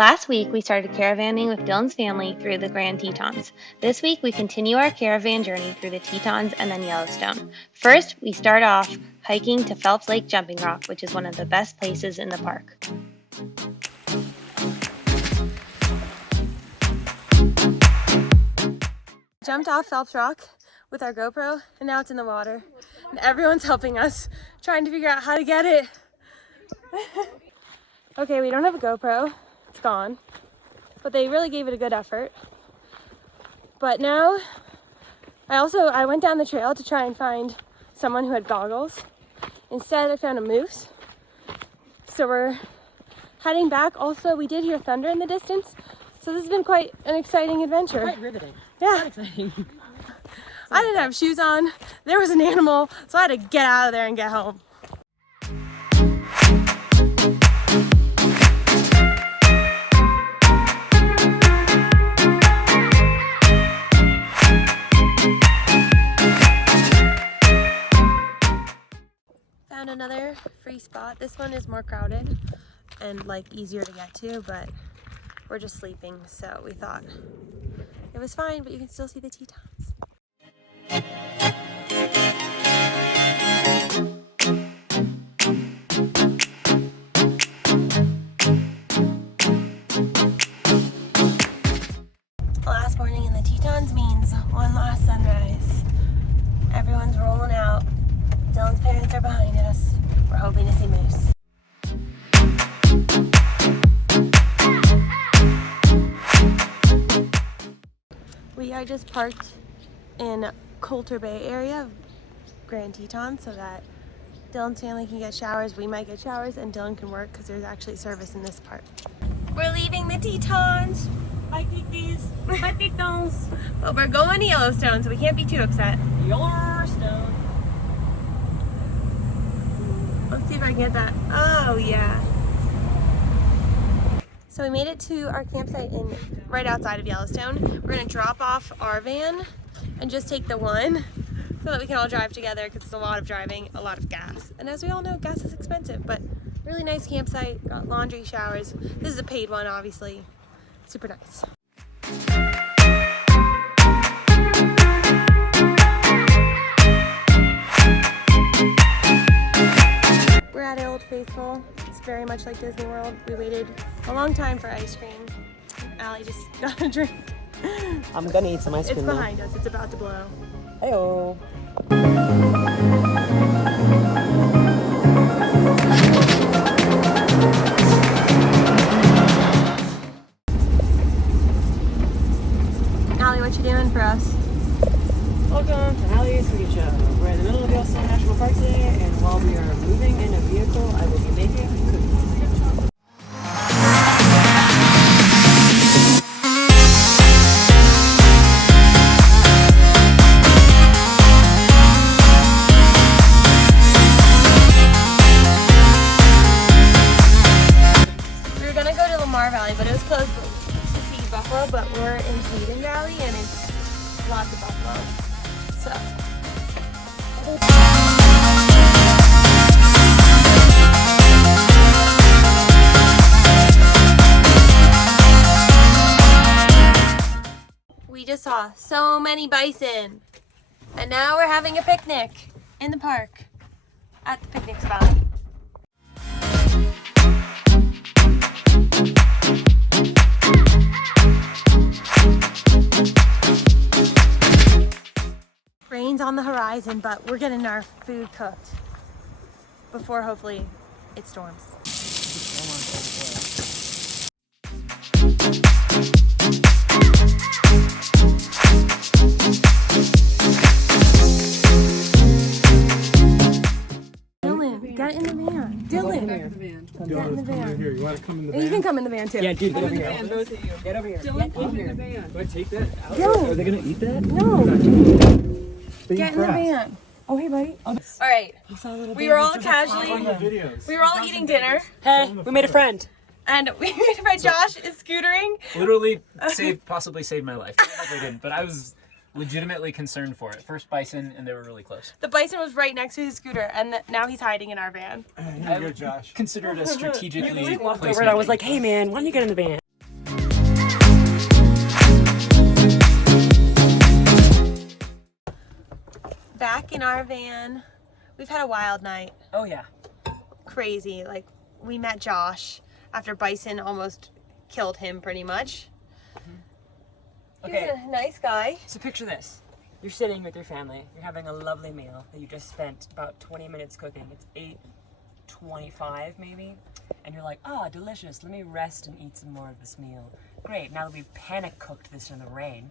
Last week, we started caravanning with Dylan's family through the Grand Tetons. This week, we continue our caravan journey through the Tetons and then Yellowstone. First, we start off hiking to Phelps Lake Jumping Rock, which is one of the best places in the park. Jumped off Phelps Rock with our GoPro, and now it's in the water. And everyone's helping us, trying to figure out how to get it. Okay, we don't have a GoPro. It's gone. But they really gave it a good effort. But now, I went down the trail to try and find someone who had goggles. Instead, I found a moose. So we're heading back. Also, we did hear thunder in the distance. So this has been quite an exciting adventure. Quite riveting. Yeah. Quite exciting. I didn't have shoes on. There was an animal, so I had to get out of there and get home. Found another free spot. This one is more crowded and easier to get to, but we're just sleeping, so we thought it was fine, but you can still see the Tetons. Last morning in the Tetons means one last sunrise. Everyone's rolling out. Dylan's parents are behind us. We're hoping to see moose. We are just parked in Coulter Bay area of Grand Teton so that Dylan's family can get showers, we might get showers, and Dylan can work because there's actually service in this part. We're leaving the Tetons. Hi, Titis. Hi, Tetons. But we're going to Yellowstone, so we can't be too upset. Yellowstone. Let's see if I can get that. Oh, yeah. So we made it to our campsite right outside of Yellowstone. We're gonna drop off our van and just take the one so that we can all drive together because it's a lot of driving, a lot of gas. And as we all know, gas is expensive, but really nice campsite, got laundry, showers. This is a paid one, obviously. Super nice. We're at Old Faithful. It's very much like Disney World. We waited a long time for ice cream. Allie just got a drink. I'm gonna eat some ice cream. It's behind us. It's about to blow. Hey-oh. Allie, what you doing for us? Welcome to Allie's Cooking Show. We're in the middle of Yellowstone National Park today, and while we are moving in a vehicle, I will be making cookies. We were gonna go to Lamar Valley, but it was closed to see buffalo, but we're in Teton Valley, and it's lots of buffalo. So. We just saw so many bison, and now we're having a picnic in the park at the picnic spot. Rain's on the horizon, but we're getting our food cooked before hopefully it storms. Dylan, get in the van. Dylan, get in the van. Here, you want to come in the van? You can come in the van too. Yeah, dude, get over here. Both of you. Get over here. Dylan, come in the van. Do I take that out? No. Are they going to eat that? No. Get in the van. Oh, hey, buddy. Oh, All right. We were all casually. Videos. We were all eating dinner, hey, we made a friend. and we made a friend. Josh is scootering. Literally possibly saved my life. Probably didn't, but I was legitimately concerned for it. First bison, and they were really close. The bison was right next to his scooter, and now he's hiding in our van. Here you go, Josh. Considered a strategically Walked placed over and I was like, hey man, why don't you get in the van? back in our van. We've had a wild night. Oh yeah. Crazy. Like, we met Josh after Bison almost killed him pretty much. He's Okay. a nice guy. So picture this. You're sitting with your family. You're having a lovely meal that you just spent about 20 minutes cooking. It's 8:25 maybe. And you're like, oh, delicious. Let me rest and eat some more of this meal. Great. Now that we've panic cooked this in the rain.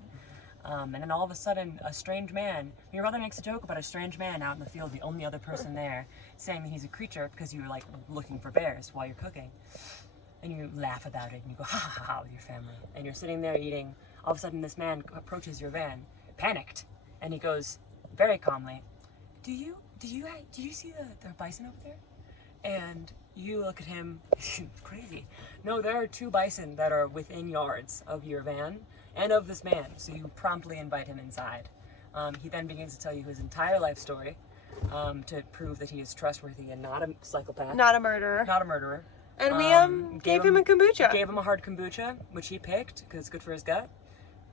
And then all of a sudden, a strange man, your brother makes a joke about a strange man out in the field, the only other person there, saying that he's a creature because you were like looking for bears while you're cooking. And you laugh about it and you go, ha ha ha, with your family. And you're sitting there eating. All of a sudden, this man approaches your van, panicked. And he goes, very calmly, do you see the bison over there? And you look at him, crazy. No, there are 2 bison that are within yards of your van and of this man. So you promptly invite him inside. He then begins to tell you his entire life story to prove that he is trustworthy and not a psychopath. Not a murderer. Not a murderer. And we gave him a kombucha. Gave him a hard kombucha, which he picked because it's good for his gut.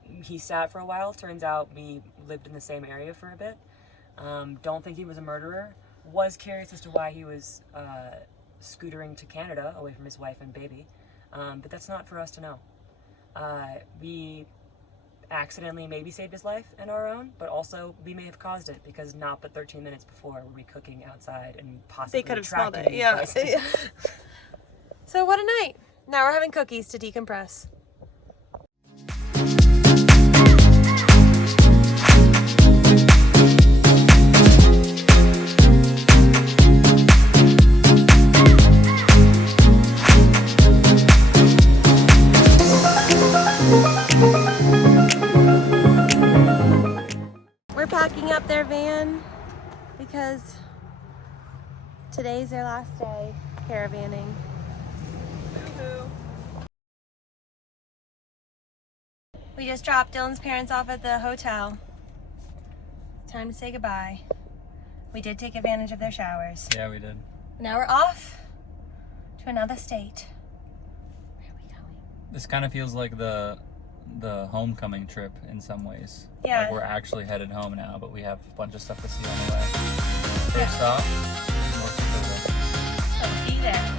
He sat for a while. Turns out we lived in the same area for a bit. Don't think he was a murderer. Was curious as to why he was scootering to Canada away from his wife and baby. But that's not for us to know. We accidentally maybe saved his life and our own, but also we may have caused it because not but 13 minutes before were we cooking outside and possibly They could have smelled tracking it. Yeah. bison. So what a night. Now we're having cookies to decompress. We're packing up their van because today's their last day caravanning. We just dropped Dylan's parents off at the hotel. Time to say goodbye. We did take advantage of their showers. Yeah, we did. Now we're off to another state. Where are we going? This kind of feels like the homecoming trip in some ways. Yeah. Like we're actually headed home now, but we have a bunch of stuff to see on the way. First Yeah. stop, North Dakota. So see you there.